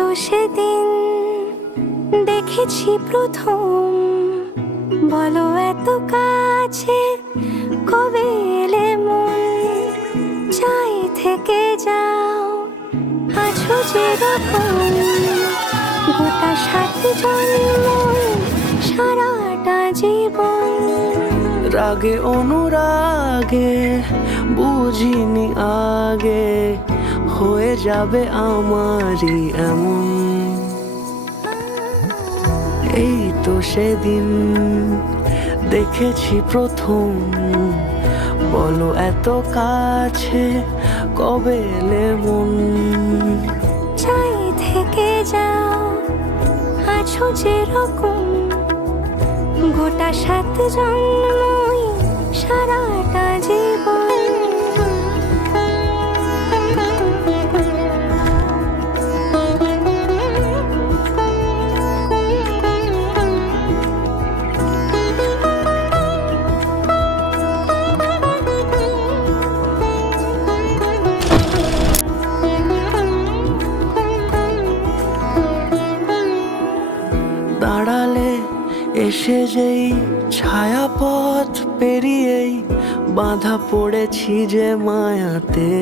তো সেদিন দেখেছি প্রথম, বলো এত কাছে কবে এলে মন, চাই থেকে যাও আছো যেরকম, গোটা 7 জন্ম সারাটা জীবন। রাগে অনুরাগে বুঝিনি আগে, হয়ে যাবে আমারই এমন। এই তো সেদিন দেখেছি প্রথম, বলো এত কাছে কবে এলে মন, চাই থেকে যাও আছো যেরকম, গোটা 7 জন্মই সারাটা জীবন। দাঁড়ালে এসে যেই ছায়াপথ পেরিয়েই বাঁধা পড়েছি যে মায়াতে,